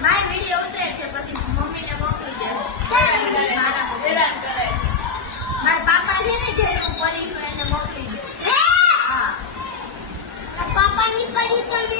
માર વીડિયો ઉતરે છે પછી મમ્મીને મોકલી દે. હેરાન કરે મારા પાપા છે ને જે હું પોલીસ એને મોકલી દે. હા? પાપાની પડી તો ને